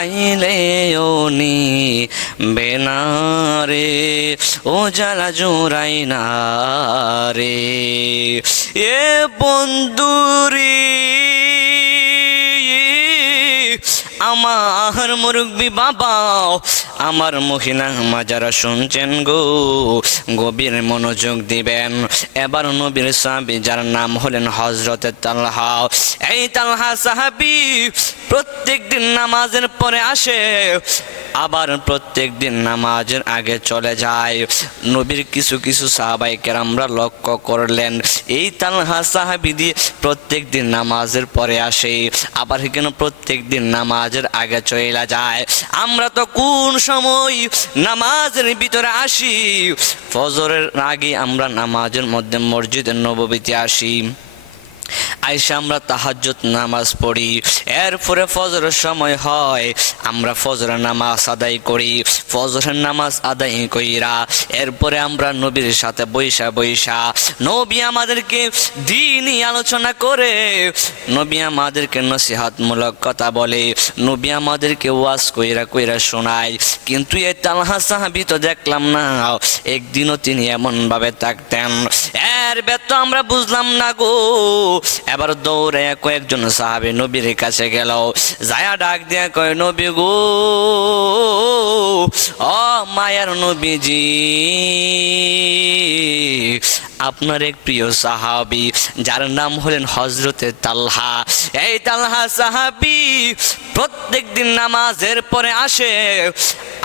চাইলেও নিবে না রে, ও জ্বালা জোড়াই না রে। এ বন্ধুরি আমার মুরব্বি বাবা, আমার মহিলা মা যারা শুনছেন গো, গভীর মনোযোগ দিবেন। এবার নবীর সাহাবী যার নাম হলেন হযরতে তালহা। এই তালহা সাহাবী প্রত্যেক দিন নামাজের পরে আসে, আবার প্রত্যেক দিন নামাজের আগে চলে যায়। নবীর কিছু কিছু সাহাবায়ে কেরামরা লক্ষ্য করলেন, এই তালহা সাহাবী দিয়ে প্রত্যেক দিন নামাজের পরে আসে, আবার কেন প্রত্যেক দিন নামাজের আগে চলে যায়। আমরা তো কোন সময় নামাজের ভিতরে আসি, ফজরের আগে আমরা নামাজের মধ্যে মসজিদে নববীতে আসি, আইসা আমরা তাহাজ্জুদ নামাজ পড়ি। এরপরে ফজরের সময় হয়, আমরা ফজরের নামাজ আদায় করি। ফজরের নামাজ আদায় কইরা এরপরে আমরা নবীর সাথে বৈশা বৈশা নবী আমাদেরকে দ্বীনি আলোচনা করে, নবী আমাদেরকে নসিহতমূলক কথা বলে, নবী আমাদেরকে ওয়াজ কইরা কইরা শোনায়। কিন্তু এই তালহা সাহাবী তো দেখলাম না একদিনও তিনি এমনভাবে থাকতেন। এর ব্যর্থ আমরা বুঝলাম না গো। এবার দৌড়ে কয়েকজন সাহাবী নবীর কাছে গেল, যায়া ডাক দিয়া কয়, নবী গো, ও মায়ার নবীজি, আপনার এক প্রিয় সাহাবী যার নাম হলেন হযরতে তালহা, এই তালহা সাহাবী প্রত্যেক দিন নামাজের পরে আসে,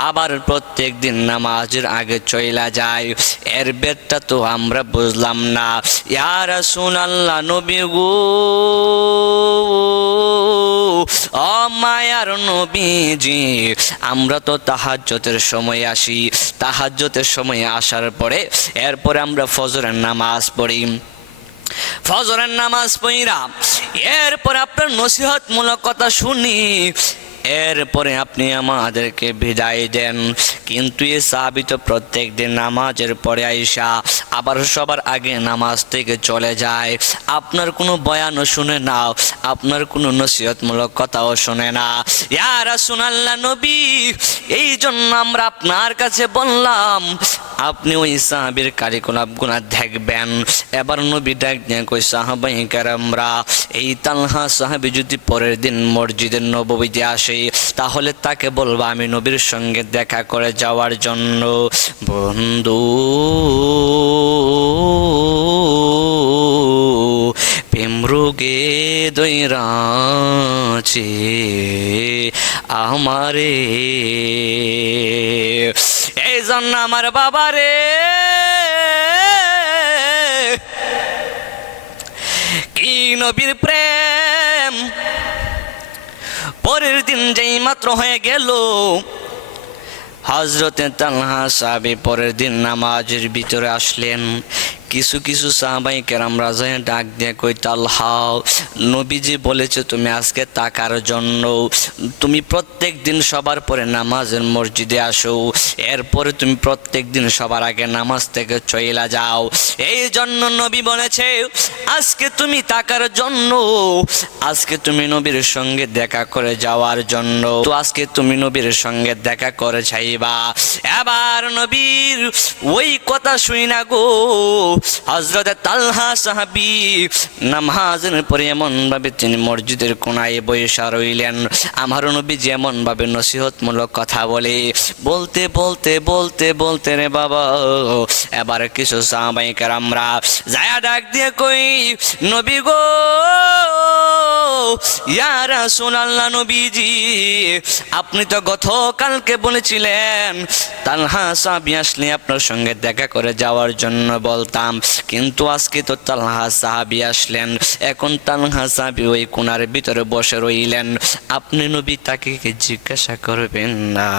আবার প্রত্যেক দিন নামাজের আগে চইলা যায়। এর বেদটা তো আমরা বুঝলাম না। ইয়া রাসূলুল্লাহ, নবী গো, ও মায়ার নবীজি, আমরা তো তাহাজ্জুদের সময় আসি, তাহাজ্জুদের সময় আসার পরে এরপরে আমরা ফজরের নামাজ পড়ি। ফজরের নামাজ পড়িরা এরপরে আপনার নসিহতমূলক কথা শুনি, এরপরে আপনি আমাদেরকে বিদায় দেন। কিন্তু এ সাহাবী তো প্রত্যেক দিন নামাজের পরে আইসা আবার সবার আগে নামাজ থেকে চলে যায়। আপনার কোনো বয়ানও শুনে না, আপনার কোনো নসিহতমূলক কথাও শুনে না। ইয়া রাসূলুল্লাহ নবী, এই জন্য আমরা আপনার কাছে বললাম আপনি ওই সাহাবীর কারিকুলাম গুনাহ দেখবেন। এবার নবী ডাক দিয়ে কই, সাহাবায়ে কেরামরা, এই তালহা সাহাবী যদি পরের দিন মসজিদের নববীতে আসে তাহলে তাকে বলবা আমি নবীর সঙ্গে দেখা করে যাওয়ার জন্য। বন্ধু প্রেম রোগে দইরাছে আমারে, এই জন্য আমার বাবারে কি নবীর প্রেম। পরের দিন যেই মাত্র হয়ে গেল, হযরতে তালহা সাহাবী পরের দিন নামাজের ভিতরে আসলেন। কিছু কিছু সাহাবায়ে কেরামরা যায় ডাক দিয়ে কই, তালহা, নবীজি বলেছে তুমি আজকে টাকার জন্য তুমি প্রত্যেক দিন সবার পরে নামাজের মসজিদে আসো, এরপরে তুমি প্রত্যেক দিন সবার আগে নামাজ থেকে চইলা যাও। এই জন্য নবী বলেছে আজকে তুমি টাকার জন্য, আজকে তুমি নবীর সঙ্গে দেখা করে যাওয়ার জন্য, তো আজকে তুমি নবীর সঙ্গে দেখা করে যাইবা। এবার নবীর ওই কথা শুই না গো, হযরতে তালহা সাহাবী নামাজের পরে এমন ভাবে তিনি মসজিদের কোনায় বসে রইলেন। আমার নবী যেমন ভাবে নসিহতমূলক কথা বলে, বলতে বলতে বলতে বলতে রে বাবা, এবার কিছু সাহাবায়ে কেরামরা যায়া ডাক দিয়ে কই, নবী গো, ইয়া রাসূলুল্লাহ নবীজি, আপনি তো গতকালকে বলেছিলেন তালহা সাহাবী আসলে আপনার সঙ্গে দেখা করে যাওয়ার জন্য বলতাম, কিন্তু আজকে তো তালহা সাহাবী আসলেন, এখন তালহা সাহাবী ওই কোণার ভিতরে বসে রইলেন, আপনি নবী তাকে জিজ্ঞাসা করবেন না।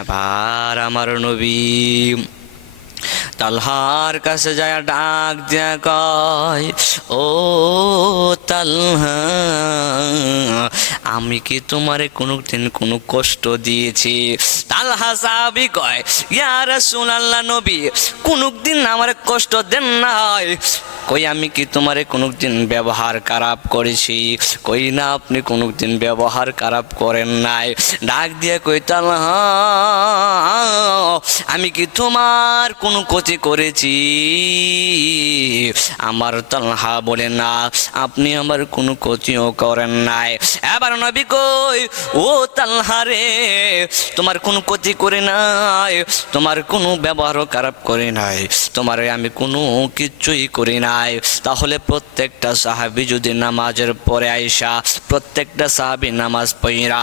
এবার আমার নবী তালহার কাছে যায় ডাক দিয়া কয়, ও তালহা, আমি কি তোমারে কোনোদিন কোনো কষ্ট দিয়েছি? তালহা সাহাবী কয়, ইয়া রাসূলুল্লাহ নবী, কোনোদিন আমারে কষ্ট দেন নাই। কই আমি কি তোমারে কোনোদিন ব্যবহার খারাপ করেছি? কই না, আপনি কোনোদিন ব্যবহার খারাপ করেন নাই। ডাক দিয়ে কই, তালহা আমি কি তোমার কোনো ক্ষতি করেছি? আমার তালহা বলে, না, আপনি আমার কোনো ক্ষতিও করেন নাই। এবার নবী কই, ও তালহা রে, তোমার কোনো ক্ষতি করে নাই, তোমার কোনো ব্যবহারও খারাপ করে নাই, তোমারে আমি কোনো কিচ্ছুই করি নাই। তাহলে প্রত্যেকটা সাহাবী যদি নামাজের পরে আইসা, প্রত্যেকটা সাহাবী নামাজ পড়া,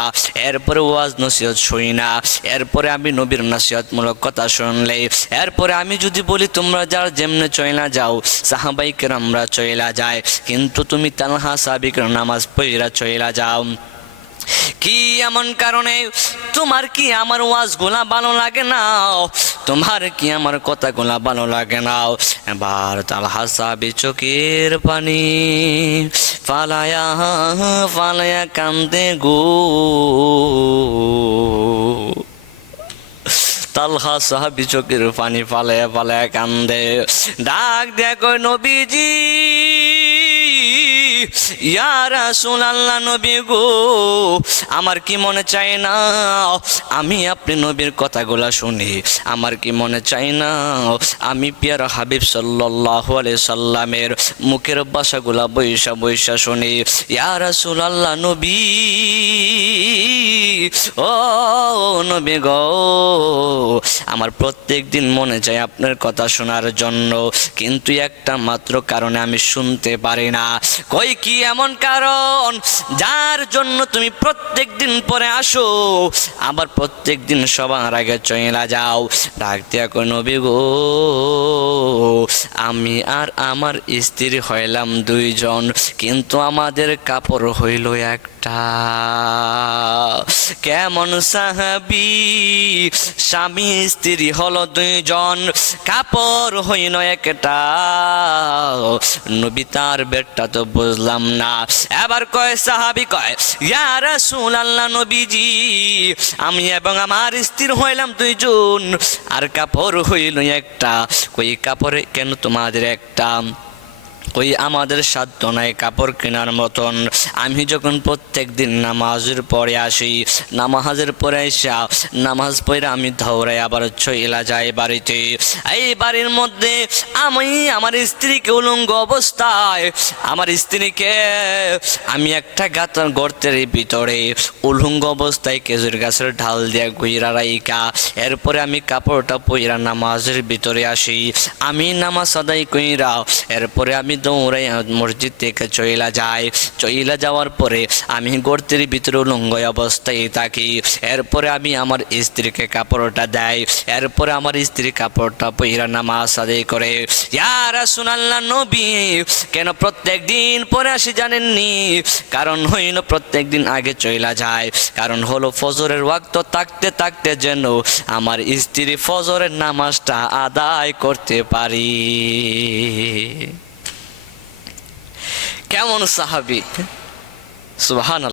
এরপরে ওয়াজ নসিহত শুই না, এরপরে আমি নবীর নসিহতমূলক কথা শুনলে, এরপরে আমি যদি বলি তোমরা যার যেমনে চইলা যাও, সাহাবাই কেরামরা চইলা যায়, কিন্তু তুমি তালহা সাহাবীকে নামাজ পড়া চইলা যাও। কি এমন কারণে? তোমার কি আমার ওয়াজগুলা ভালো লাগে না? তোমার কি আমার কথাগুলা ভালো লাগে না? এবার তালহা সাহাবী চোখের পানি ফালায়া ফালায়া কান্দে গো। তালহা সাহাবী চোখের পানি ফালায়া ফালায়া কান্দে। ডাক দেখো নবীজি, ইয়া রাসূলুল্লাহ নবী গো, আমার কি মনে চায় না আমি আপনি নবীর কথাগুলা শুনি? আমার কি মনে চায় না আমি পিয়ার হাবিব সাল্লাল্লাহু আলাইহি সাল্লামের মুখের ভাষাগুলা বৈশা বৈশা শুনি? ইয়া রাসূলুল্লাহ নবী, ও নবী গো, আমার প্রত্যেক দিন মনে চায় আপনার কথা শোনার জন্য, কিন্তু একটা মাত্র কারণে আমি শুনতে পারি না। কই কি এমন কারণ যার জন্য তুমি প্রত্যেক দিন পরে আসো, আবার প্রত্যেক দিন সবার আগে চইলা যাও? ডাক দিয়া কই, নবী গো, আমি আর আমার স্ত্রী হইলাম দুইজন, কিন্তু আমাদের কাপড় হইল একটা। কেমন সাহাবী, স্বামী স্ত্রী হলো দুইজন, কাপড় হইল একটা, নবী তার বেটটা তো বুঝলাম না। এবার কয় সাহাবী কয়, ইয়া রাসূলুল্লাহ নবীজি, আমি এবং আমার স্ত্রী হইলাম দুইজন, আর কাপড় হইল একটা। কই কাপড়ে কেন তোমাদের একটা? ওই আমাদের সাধ্য নাই কাপড় কেনার মতন। আমি যখন প্রত্যেক দিন নামাজের পরে আসি, নামাজের পরে এসে নামাজ পড়ে আমি ধৌড়াই আবার চইলা যাই বাড়িতে। এই বাড়ির মধ্যে আমি আমার স্ত্রীকে উলঙ্গ অবস্থায়, আমার স্ত্রীকে আমি একটা গর্তের ভিতরে উলঙ্গ অবস্থায় খেজুর গাছের ঢাল দিয়ে গুইরা রাইকা, এরপরে আমি কাপড়টা পইরা নামাজের ভিতরে আসি। আমি নামাজ আদায় কইরা এরপরে আমি দৌড়াই মসজিদ থেকে চইলা যাই। চইলা যাওয়ার পরে আমি গর্তের ভিতরে উলঙ্গ অবস্থায় থাকি। এরপরে আমি আমার স্ত্রীকে কাপড়টা দেয়, এরপরে আমার স্ত্রী কাপড়টা পইরা নামাজ আদায় করে। ইয়া রাসূলুল্লাহ নবী, কেন প্রত্যেক দিন পরে আসি জানেননি? কারণ হইল প্রত্যেক দিন আগে চইলা যায়, কারণ হলো ফজরের ওয়াক্ত থাকতে থাকতে যেন আমার স্ত্রী ফজরের নামাজটা আদায় করতে পারি। কেমন সাহাবী, সুবহানাল্লাহ।